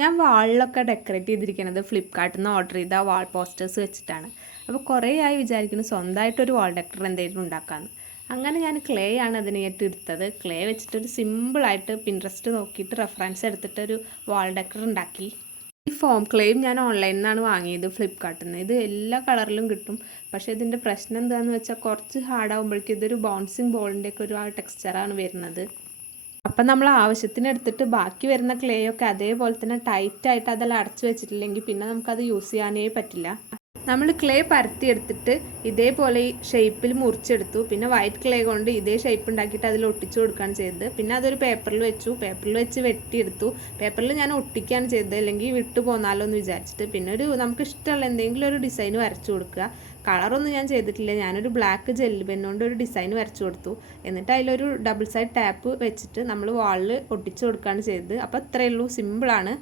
ഞാൻ വാളിലൊക്കെ ഡെക്കറേറ്റ് ചെയ്തിരിക്കുന്നത് ഫ്ലിപ്കാർട്ടിൽ നിന്ന് ഓർഡർ ചെയ്ത വാൾ പോസ്റ്റേഴ്സ് വെച്ചിട്ടാണ്. അപ്പോൾ കുറേ ആയി വിചാരിക്കുന്നു സ്വന്തമായിട്ടൊരു വാൾ ഡെക്കർ എന്തെങ്കിലും ഉണ്ടാക്കാമെന്ന്. അങ്ങനെ ഞാൻ ക്ലേ ആണ് അതിനായിട്ട് എടുത്തത്. ക്ലേ വെച്ചിട്ടൊരു സിമ്പിളായിട്ട് പിൻട്രസ്റ്റ് നോക്കിയിട്ട് റെഫറൻസ് എടുത്തിട്ടൊരു വാൾ ഡെക്കർ ഉണ്ടാക്കി. ഈ ഫോം ക്ലേയും ഞാൻ ഓൺലൈനിൽ നിന്നാണ് വാങ്ങിയത്, ഫ്ലിപ്കാർട്ടിൽ നിന്ന്. ഇത് എല്ലാ കളറിലും കിട്ടും. പക്ഷേ ഇതിൻ്റെ പ്രശ്നം എന്താണെന്ന് വെച്ചാൽ കുറച്ച് ഹാർഡാകുമ്പോഴേക്കും ഇതൊരു ബൗൺസിങ് ബോളിൻ്റെയൊക്കെ ഒരു ടെക്സ്ചറാണ് വരുന്നത്. അപ്പം നമ്മൾ ആവശ്യത്തിന് എടുത്തിട്ട് ബാക്കി വരുന്ന ക്ലേ ഒക്കെ അതേപോലെ തന്നെ ടൈറ്റായിട്ട് അതെല്ലാം അടച്ചു വെച്ചിട്ടില്ലെങ്കിൽ പിന്നെ നമുക്കത് യൂസ് ചെയ്യാനേ പറ്റില്ല. നമ്മൾ ക്ലേ പരത്തിയെടുത്തിട്ട് ഇതേപോലെ ഈ ഷേപ്പിൽ മുറിച്ചെടുത്തു. പിന്നെ വൈറ്റ് ക്ലേ കൊണ്ട് ഇതേ ഷേപ്പ് ഉണ്ടാക്കിയിട്ട് അതിൽ ഒട്ടിച്ചു കൊടുക്കുകയാണ് ചെയ്തത്. പിന്നെ അതൊരു പേപ്പറിൽ വെച്ചു. പേപ്പറിൽ വെച്ച് വെട്ടിയെടുത്തു. പേപ്പറിൽ ഞാൻ ഒട്ടിക്കുകയാണ് ചെയ്തത്, അല്ലെങ്കിൽ വിട്ടു പോന്നാലോ എന്ന് വിചാരിച്ചിട്ട്. പിന്നെ നമുക്ക് ഇഷ്ടമുള്ള എന്തെങ്കിലും ഒരു ഡിസൈൻ വരച്ചു കൊടുക്കുക. കളറൊന്നും ഞാൻ ചെയ്തിട്ടില്ല. ഞാനൊരു ബ്ലാക്ക് ജെല്ല് പെന്നുകൊണ്ട് ഒരു ഡിസൈൻ വരച്ചു കൊടുത്തു. എന്നിട്ട് അതിലൊരു ഡബിൾ സൈഡ് ടാപ്പ് വെച്ചിട്ട് നമ്മൾ വാളിൽ ഒട്ടിച്ചു കൊടുക്കുകയാണ് ചെയ്തത്. അപ്പോൾ അത്രയേ ഉള്ളൂ, സിമ്പിളാണ്.